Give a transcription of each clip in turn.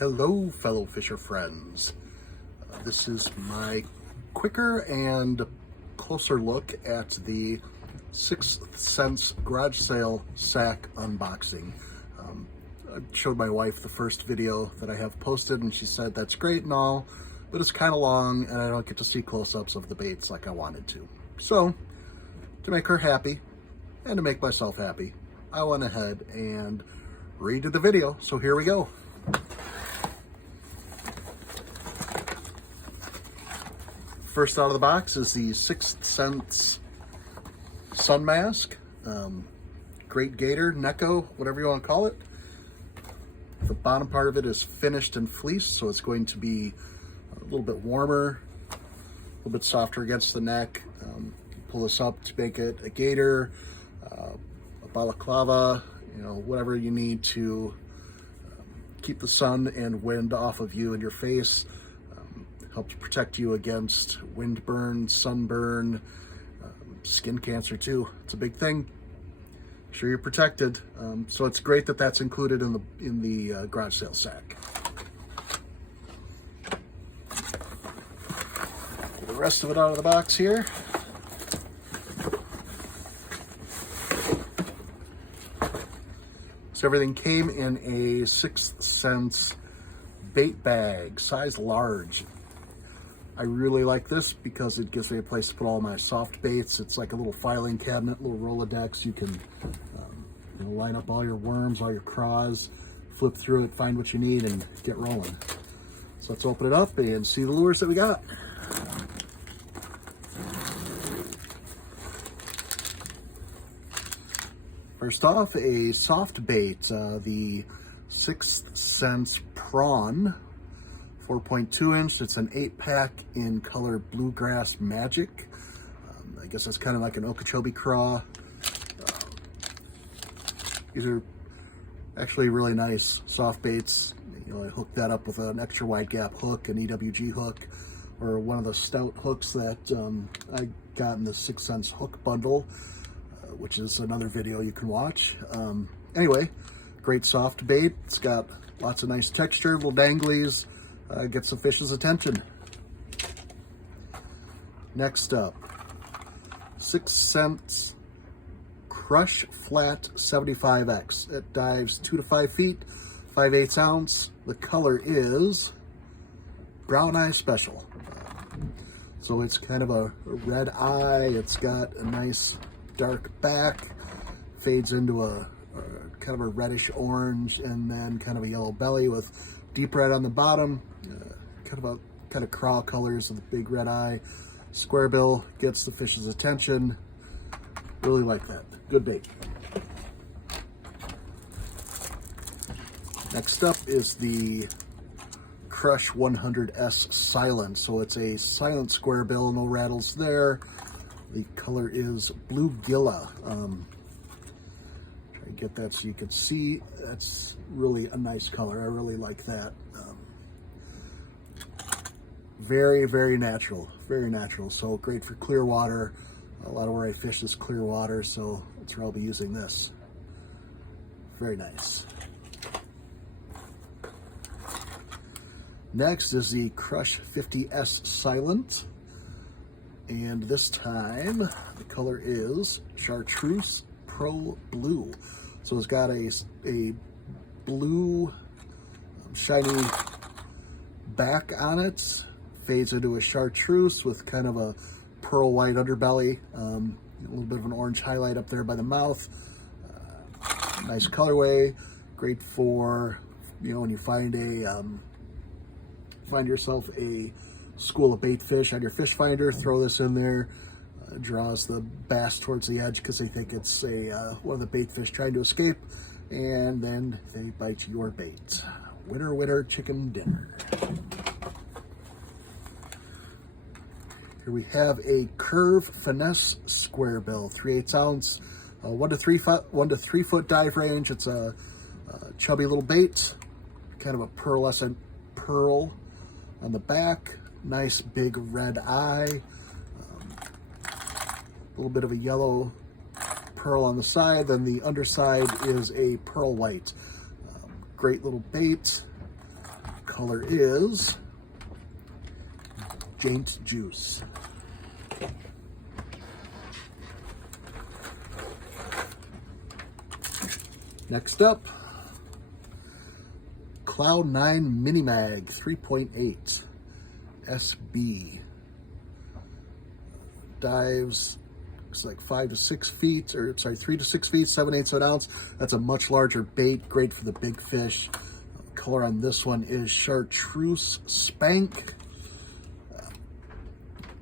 Hello, fellow fisher friends. This is my quicker and closer look at the Sixth Sense garage sale sack unboxing. I showed my wife the first video that I have posted and she said that's great and all, but it's kind of long and I don't get to see close-ups of the baits like I wanted to. So, to make her happy and to make myself happy, I went ahead and redid the video, so here we go. First out of the box is the Sixth Sense Sun Mask, Great Gator, Neko, whatever you want to call it. The bottom part of it is finished and fleeced, so it's going to be a little bit warmer, a little bit softer against the neck. Pull this up to make it a gator, a balaclava, whatever you need to keep the sun and wind off of you and your face. Helps protect you against windburn, sunburn, skin cancer too. It's a big thing. Make sure you're protected. So it's great that that's included in the garage sale sack. Get the rest of it out of the box here. So everything came in a Sixth Sense bait bag, size large. I really like this because it gives me a place to put all my soft baits. It's like a little filing cabinet, little Rolodex. You can line up all your worms, all your craws, flip through it, find what you need, and get rolling. So let's open it up and see the lures that we got. First off, a soft bait, the Sixth Sense Prawn. 4.2 inch, it's an 8-pack in color Bluegrass Magic. I guess that's kind of like an Okeechobee craw. These are actually really nice soft baits. I hooked that up with an extra wide gap hook, an EWG hook, or one of the stout hooks that I got in the Sixth Sense hook bundle, which is another video you can watch. Anyway, great soft bait. It's got lots of nice texture, little danglies. Get some fish's attention. Next up, Sixth Sense Crush Flat 75X. It dives 2 to 5 feet, 5/8 ounce. The color is Brown Eye Special. So it's kind of a red eye. It's got a nice dark back, fades into a kind of a reddish orange, and then kind of a yellow belly with deep red on the bottom, kind of craw colors of the big red eye. Square bill, gets the fish's attention. Really like that. Good bait. Next up is the Crush 100S Silent. So it's a silent square bill, no rattles there. The color is Bluegilla. Try to get that so you can see. That's really a nice color. I really like that. Very, very natural. Very natural. So great for clear water. A lot of where I fish is clear water, so that's where I'll be using this. Very nice. Next is the Crush 50S Silent. And this time, the color is Chartreuse Pro Blue. So it's got a blue shiny back on it. Fades into a chartreuse with kind of a pearl white underbelly. A little bit of an orange highlight up there by the mouth. Nice colorway. Great for, when you find yourself a school of bait fish on your fish finder, throw this in there. Draws the bass towards the edge because they think it's one of the bait fish trying to escape, and then they bite your bait. Winner, winner, chicken dinner. Here we have a Curve Finesse Square Bill, 3/8 ounce, 1 to 3 foot dive range. It's a chubby little bait, kind of a pearlescent pearl on the back. Nice big red eye. A little bit of a yellow pearl on the side, then the underside is a pearl white. Great little bait. color is Jaint Juice. Next up, Cloud 9 Mini Mag 3.8 SB. Dives, looks like 5 to 6 feet, or sorry, 3 to 6 feet, 7/8 of an ounce. That's a much larger bait, great for the big fish. Color on this one is Chartreuse Spank.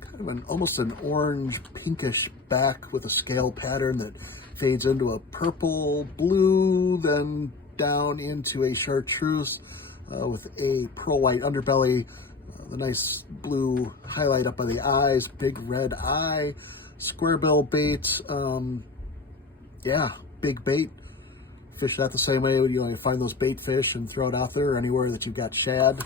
Kind of almost an orange pinkish back with a scale pattern that fades into a purple blue, then down into a chartreuse with a pearl white underbelly, the nice blue highlight up by the eyes, big red eye, square bill bait. Yeah, big bait. Fish that the same way you find those bait fish and throw it out there, or anywhere that you've got shad.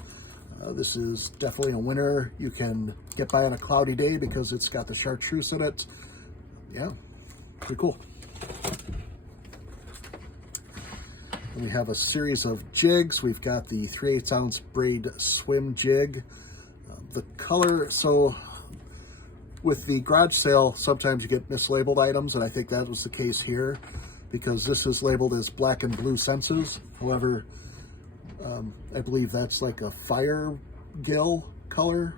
This is definitely a winner. You can get by on a cloudy day because it's got the chartreuse in it. Yeah, pretty cool. And we have a series of jigs. We've got the 3/8 ounce braid swim jig. The color, so with the garage sale, sometimes you get mislabeled items, and I think that was the case here because this is labeled as black and blue senses. However, I believe that's like a fire gill color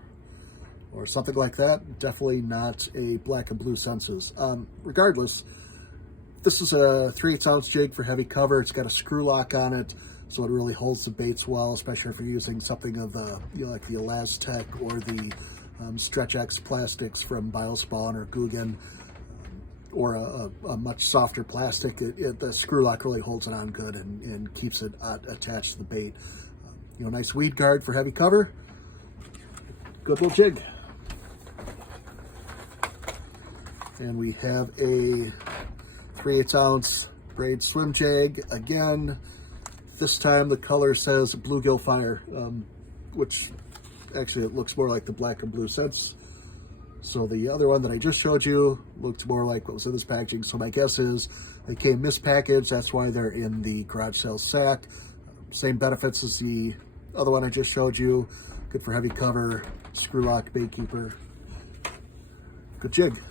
or something like that. Definitely not a black and blue senses. Regardless, this is a 3/8 ounce jig for heavy cover. It's got a screw lock on it, so it really holds the baits well, especially if you're using something of the, like the Elastec or the Stretch X plastics from Biospawn or Guggen, or a much softer plastic. The screw lock really holds it on good and keeps it attached to the bait. Nice weed guard for heavy cover. Good little jig. And we have a 3/8 ounce braid swim jig. Again, this time the color says bluegill fire, which actually it looks more like the black and blue scents. So the other one that I just showed you looked more like what was in this packaging. So my guess is they came mispackaged. That's why they're in the garage sale sack. Same benefits as the other one I just showed you. Good for heavy cover, screw lock, bait keeper. Good jig.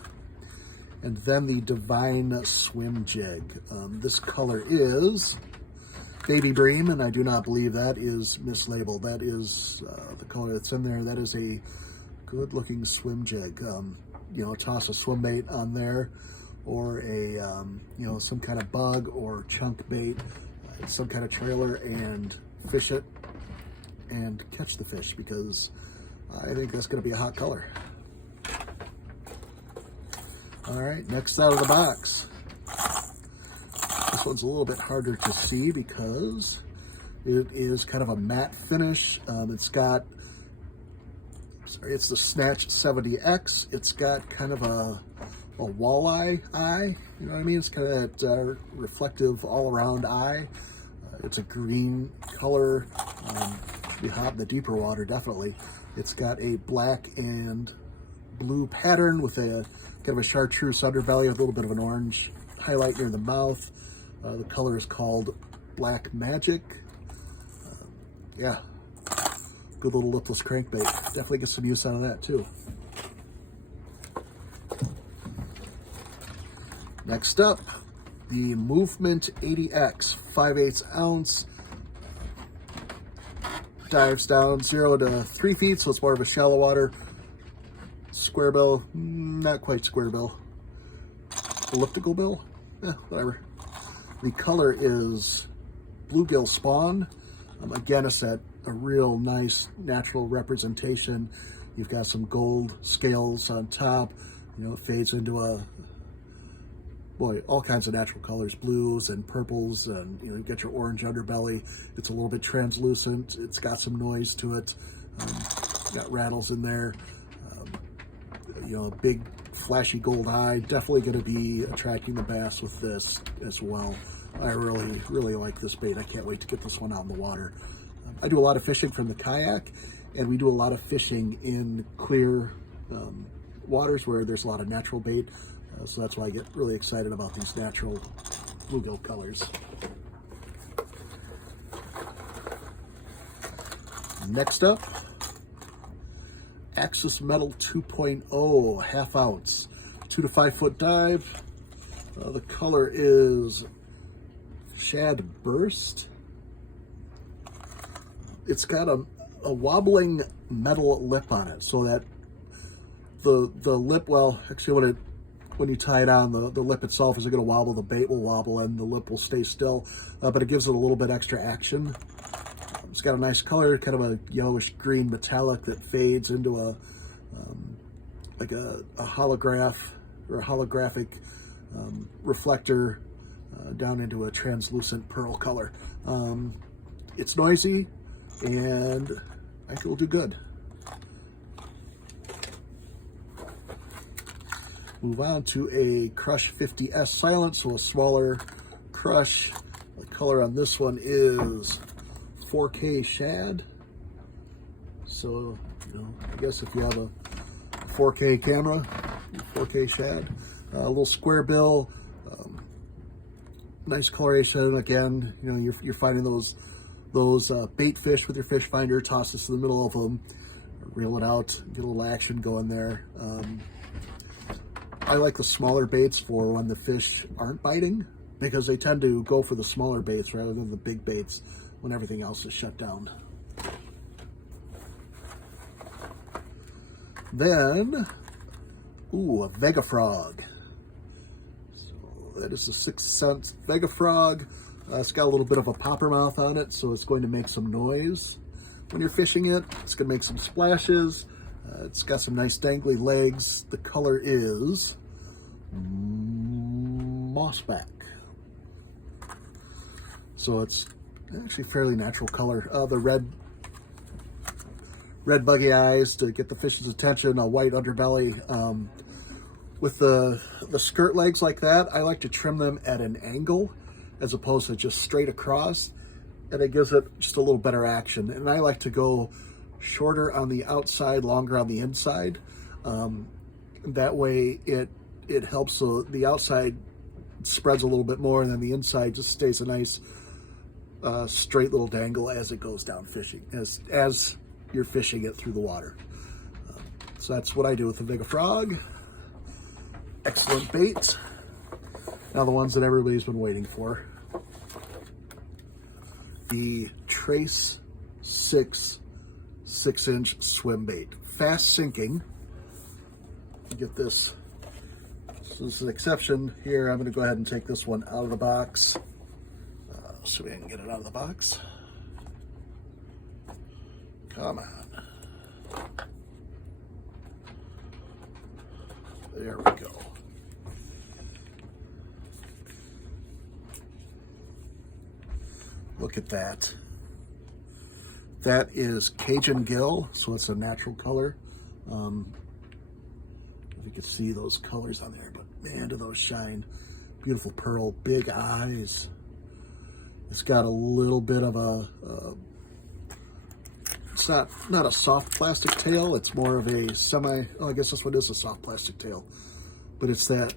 And then the Divine Swim Jig. This color is Baby Bream, and I do not believe that is mislabeled. That is the color that's in there. That is a good looking swim jig. Toss a swim bait on there, or a some kind of bug or chunk bait, some kind of trailer, and fish it and catch the fish, because I think that's going to be a hot color. All right, next out of the box. This one's a little bit harder to see because it is kind of a matte finish. It's the Snatch 70X. It's got kind of a walleye eye, you know what I mean? It's kind of that reflective all-around eye. It's a green color. Be hot in the deeper water, definitely. It's got a black and blue pattern with a kind of a chartreuse underbelly, with a little bit of an orange highlight near the mouth. The color is called Black Magic. Yeah, good little lipless crankbait. Definitely get some use out of that too. Next up, the Movement 80X 5/8 ounce. Dives down 0 to 3 feet, so it's more of a shallow water. Square bill, not quite square bill. Elliptical bill? Whatever. The color is Bluegill Spawn. Again, it's a real nice natural representation. You've got some gold scales on top. It fades into all kinds of natural colors, blues and purples, and you get your orange underbelly. It's a little bit translucent. It's got some noise to it. Got rattles in there. A big flashy gold eye. Definitely going to be attracting the bass with this as well. I really, really like this bait. I can't wait to get this one out in the water. I do a lot of fishing from the kayak, and we do a lot of fishing in clear waters where there's a lot of natural bait. So that's why I get really excited about these natural bluegill colors. Next up, Axis Metal 2.0, half ounce, 2 to 5 foot dive. The color is Shad Burst. It's got a wobbling metal lip on it, so that the lip, well, actually when you tie it on, the lip itself isn't going to wobble, the bait will wobble, and the lip will stay still, but it gives it a little bit extra action. It's got a nice color, kind of a yellowish green metallic that fades into like a holograph or a holographic reflector down into a translucent pearl color. It's noisy, and I think it'll do good. Move on to a Crush 50S Silent, so a smaller Crush. The color on this one is 4K Shad. So, I guess if you have a 4K camera, 4K Shad. A little square bill, nice coloration. Again, you're finding those bait fish with your fish finder, toss this in the middle of them, reel it out, get a little action going there. I like the smaller baits for when the fish aren't biting, because they tend to go for the smaller baits rather than the big baits when everything else is shut down. Then, a Vega Frog. So that is a 6 cent Vega Frog. It's got a little bit of a popper mouth on it, so it's going to make some noise when you're fishing it. It's going to make some splashes. It's got some nice dangly legs. The color is Mossback. So it's actually fairly natural color. The red buggy eyes to get the fish's attention, a white underbelly. With the skirt legs like that, I like to trim them at an angle as opposed to just straight across, and it gives it just a little better action. And I like to go shorter on the outside, longer on the inside. That way it helps the outside spreads a little bit more, and then the inside just stays a nice straight little dangle as it goes down fishing, as you're fishing it through the water. So that's what I do with the Vega Frog. Excellent bait. Now the ones that everybody's been waiting for. The Trace 6 6-inch swim bait. Fast sinking. Get this. So this is an exception here. I'm going to go ahead and take this one out of the box so we can get it out of the box. Come on. There we go. Look at that. That is Cajun Gill, so it's a natural color. If you can see those colors on there, but man, do those shine. Beautiful pearl, big eyes. It's got a little bit of it's not a soft plastic tail, it's more of a I guess this one is a soft plastic tail, but it's that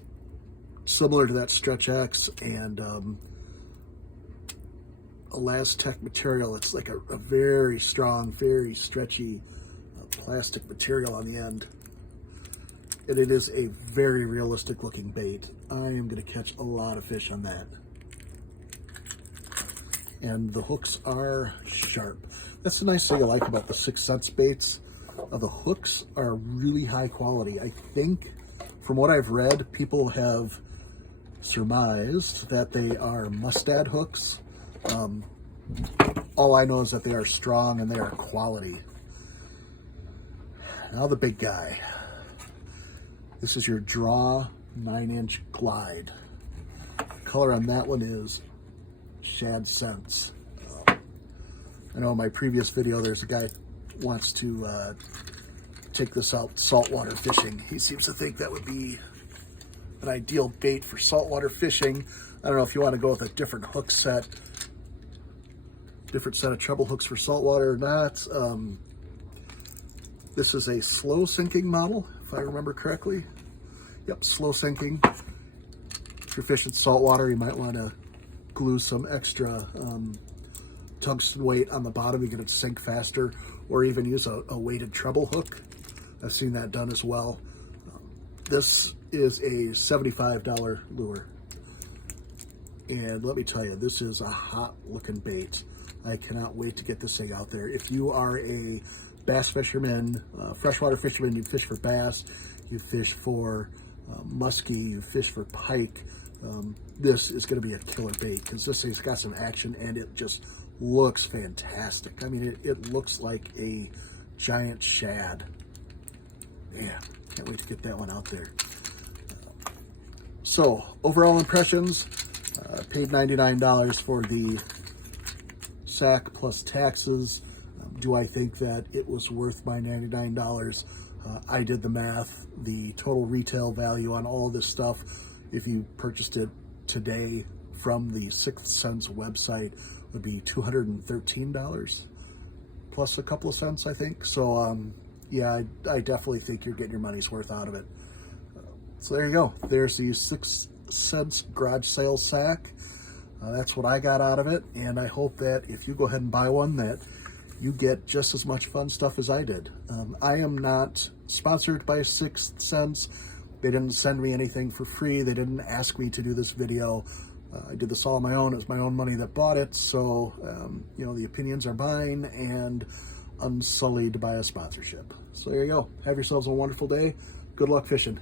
similar to that Stretch X and Elastec material. It's like a very strong, very stretchy plastic material on the end. And it is a very realistic looking bait. I am going to catch a lot of fish on that. And the hooks are sharp. That's the nice thing I like about the 6 cents baits. The hooks are really high quality. I think, from what I've read, people have surmised that they are Mustad hooks. All I know is that they are strong and they are quality. Now the big guy. This is your Draw 9-inch Glide. Color on that one is Shad Sense. I know in my previous video there's a guy who wants to take this out saltwater fishing. He seems to think that would be an ideal bait for saltwater fishing. I don't know if you want to go with a different hook set, different set of treble hooks for saltwater or not. This is a slow sinking model, if I remember correctly. Yep, slow sinking. If you're fishing saltwater, you might want to glue some extra tungsten weight on the bottom, you get it to sink faster, or even use a weighted treble hook. I've seen that done as well. This is a $75 lure. And let me tell you, this is a hot looking bait. I cannot wait to get this thing out there. If you are a bass fisherman, freshwater fisherman, you fish for bass, you fish for muskie, you fish for pike, this is going to be a killer bait because this thing's got some action and it just looks fantastic. I mean, it looks like a giant shad. Yeah, can't wait to get that one out there. So, overall impressions, paid $99 for the sack plus taxes. Do I think that it was worth my $99? I did the math. The total retail value on all this stuff, if you purchased it today from the Sixth Sense website, would be $213 plus a couple of cents, I think. So, yeah, I definitely think you're getting your money's worth out of it. So there you go. There's the Sixth Sense garage sale sack. That's what I got out of it, and I hope that if you go ahead and buy one, that you get just as much fun stuff as I did. I am not sponsored by Sixth Sense. They didn't send me anything for free. They didn't ask me to do this video. I did this all on my own. It was my own money that bought it, so you know, the opinions are mine and unsullied by a sponsorship. So there you go. Have yourselves a wonderful day. Good luck fishing.